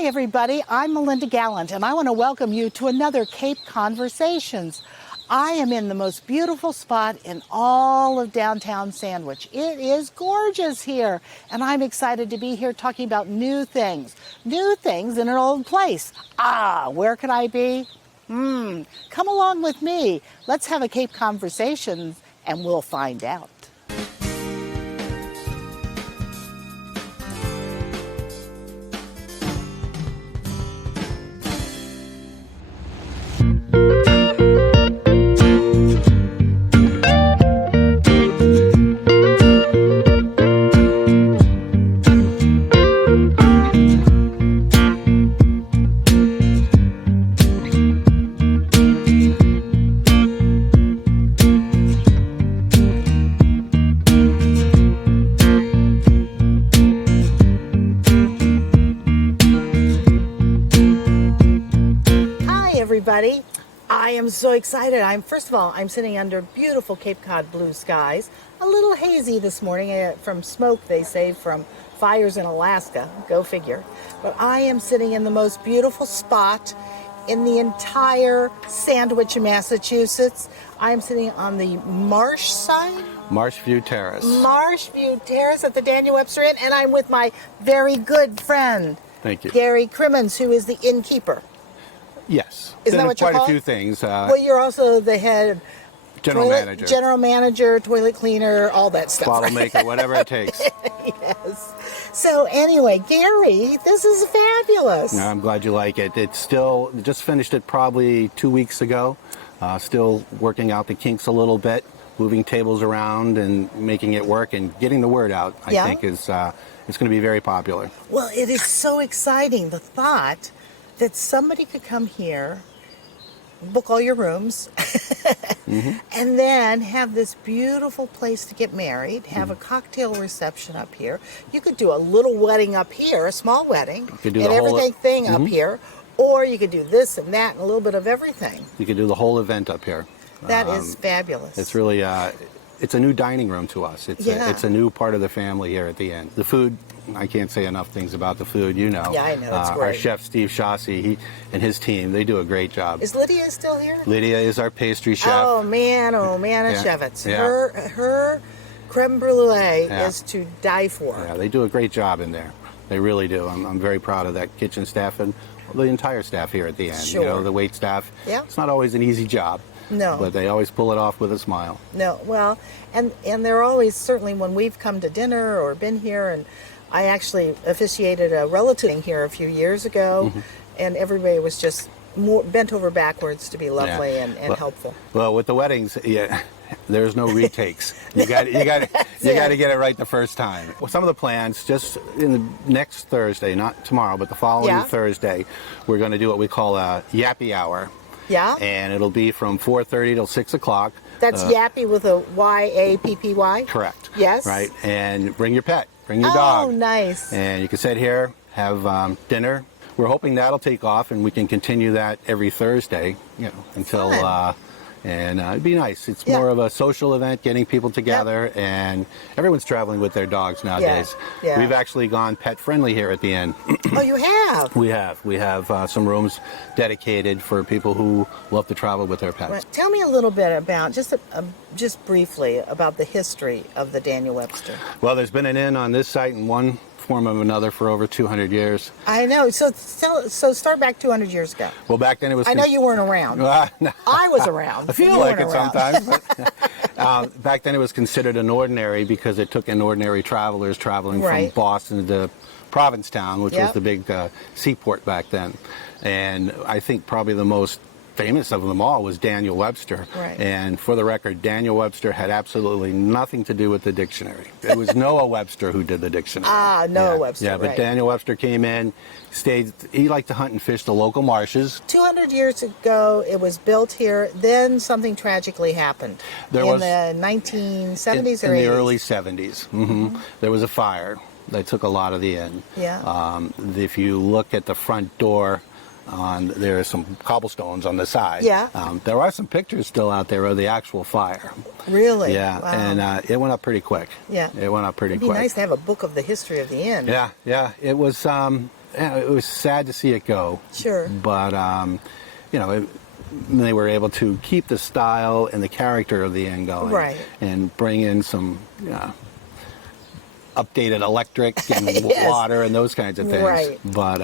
Hi everybody, I'm Melinda Gallant and I want to welcome you to another Cape Conversations. I am in the most beautiful spot in all of downtown Sandwich. It is gorgeous here and I'm excited to be here talking about new things in an old place. Where could I be? Come along with me. Let's have a Cape Conversations and we'll find out. Everybody, I am so excited. First of all, I'm sitting under beautiful Cape Cod blue skies. A little hazy this morning from smoke, they say, from fires in Alaska. Go figure. But I am sitting in the most beautiful spot in the entire Sandwich, Massachusetts. I am sitting on the Marsh side. Marshview Terrace. Marshview Terrace at the Daniel Webster Inn, and I'm with my very good friend, Thank you, Gary Cremeans, who is the innkeeper. Yes. Isn't that what you're called? Quite a few things. Well, you're also the head general manager, toilet cleaner, all that stuff. Bottle right? maker, whatever it takes. Yes. So anyway, Gary, this is fabulous. No, I'm glad you like it. It's still, just finished it probably 2 weeks ago. Still working out the kinks a little bit, moving tables around and making it work and getting the word out, I think is, it's going to be very popular. Well, it is so exciting, the thought that somebody could come here, book all your rooms, and then have this beautiful place to get married, have a cocktail reception up here. You could do a little wedding up here, a small wedding, and everything up here, or you could do this and that and a little bit of everything. You could do the whole event up here. That is fabulous. It's really, it's a new dining room to us. It's a new part of the family here at the end. The food, I can't say enough things about the food, you know. Yeah, I know, it's great. Our chef, Steve Shossi, he and his team, they do a great job. Is Lydia still here? Lydia is our pastry chef. Oh man, a chefets. Her creme brulee is to die for. Yeah, they do a great job in there. They really do. I'm very proud of that kitchen staff and the entire staff here at the end. Sure. You know, the wait staff. Yeah. It's not always an easy job. No. But they always pull it off with a smile. No, well, and they're always, certainly when we've come to dinner or been here, and I actually officiated a relative here a few years ago, and everybody was just more bent over backwards to be lovely and helpful. Well, with the weddings, there's no retakes. You got to get it right the first time. Well, some of the plans, just in the next Thursday, not tomorrow, but the following Thursday, we're going to do what we call a yappy hour. Yeah. And it'll be from 4:30 till 6 o'clock. That's yappy with a Y-A-P-P-Y? Correct. Yes. Right. And bring your pet. Bring your dog. Oh, nice. And you can sit here, have dinner. We're hoping that'll take off, and we can continue that every Thursday, until... And it'd be nice. It's more of a social event, getting people together, and everyone's traveling with their dogs nowadays. Yeah. We've actually gone pet-friendly here at the inn. Oh, you have? We have. We have some rooms dedicated for people who love to travel with their pets. Well, tell me a little bit about, just briefly, about the history of the Daniel Webster. Well, there's been an inn on this site in one form of another for over 200 years. I know. So start back 200 years ago. Well, back then it was... I know you weren't around. No. I was around. I feel like it sometimes. But, back then it was considered an ordinary because it took in ordinary travelers traveling from Boston to Provincetown, which was the big seaport back then. And I think probably the most famous of them all was Daniel Webster. Right. And for the record, Daniel Webster had absolutely nothing to do with the dictionary. It was Noah Webster who did the dictionary. Noah Webster. Yeah, but Daniel Webster came in, he liked to hunt and fish the local marshes. 200 years ago, it was built here. Then something tragically happened. In the 1970s or 80s? In the early 70s. There was a fire that took a lot of the inn. Yeah. If you look at the front door, there are some cobblestones on the side. Yeah. There are some pictures still out there of the actual fire. Really? Yeah. Wow. And it went up pretty quick. Yeah. It went up pretty quick. It'd be nice to have a book of the history of the inn. Yeah. It was it was sad to see it go. Sure. But, they were able to keep the style and the character of the inn going. Right. And bring in some updated electric and Yes. water and those kinds of things. Right. But,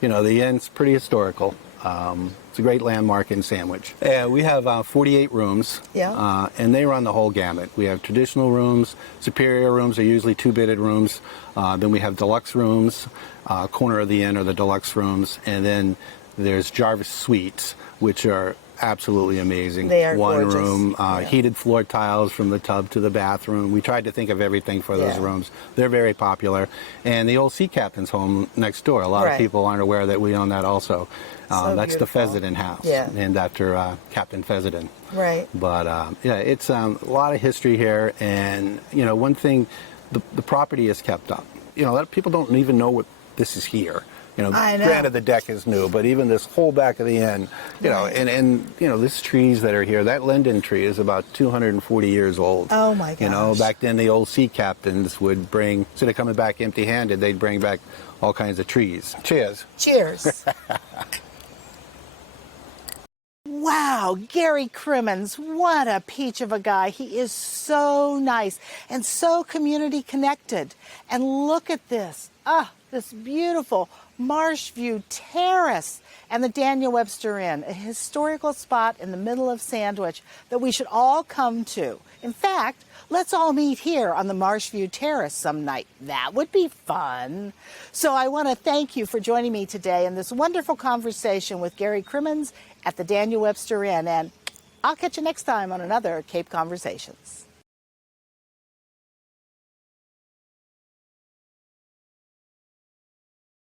the inn's pretty historical. It's a great landmark in Sandwich. We have 48 rooms, and they run the whole gamut. We have traditional rooms, superior rooms are usually two-bedded rooms. Then we have deluxe rooms, corner of the inn are the deluxe rooms, and then there's Jarvis Suites, which are absolutely amazing. They are One gorgeous. room, heated floor tiles from the tub to the bathroom. We tried to think of everything for those rooms. They're very popular. And the old sea captain's home next door. A lot of people aren't aware that we own that also. That's the Fessenden House, named after Captain Fessenden. Right. But it's a lot of history here. And, one thing, the property is kept up. A lot of people don't even know what this is here. I know. Granted the deck is new, but even this whole back of the inn, and this trees that are here, that linden tree is about 240 years old. Oh my gosh. Back then the old sea captains would bring, instead of coming back empty-handed, they'd bring back all kinds of trees. Cheers. Cheers. Wow, Gary Cremeans, what a peach of a guy. He is so nice and so community connected. And look at this. This beautiful Marshview Terrace and the Daniel Webster Inn, a historical spot in the middle of Sandwich that we should all come to. In fact, let's all meet here on the Marshview Terrace some night. That would be fun. So I want to thank you for joining me today in this wonderful conversation with Gary Cremeans at the Daniel Webster Inn. And I'll catch you next time on another Cape Conversations.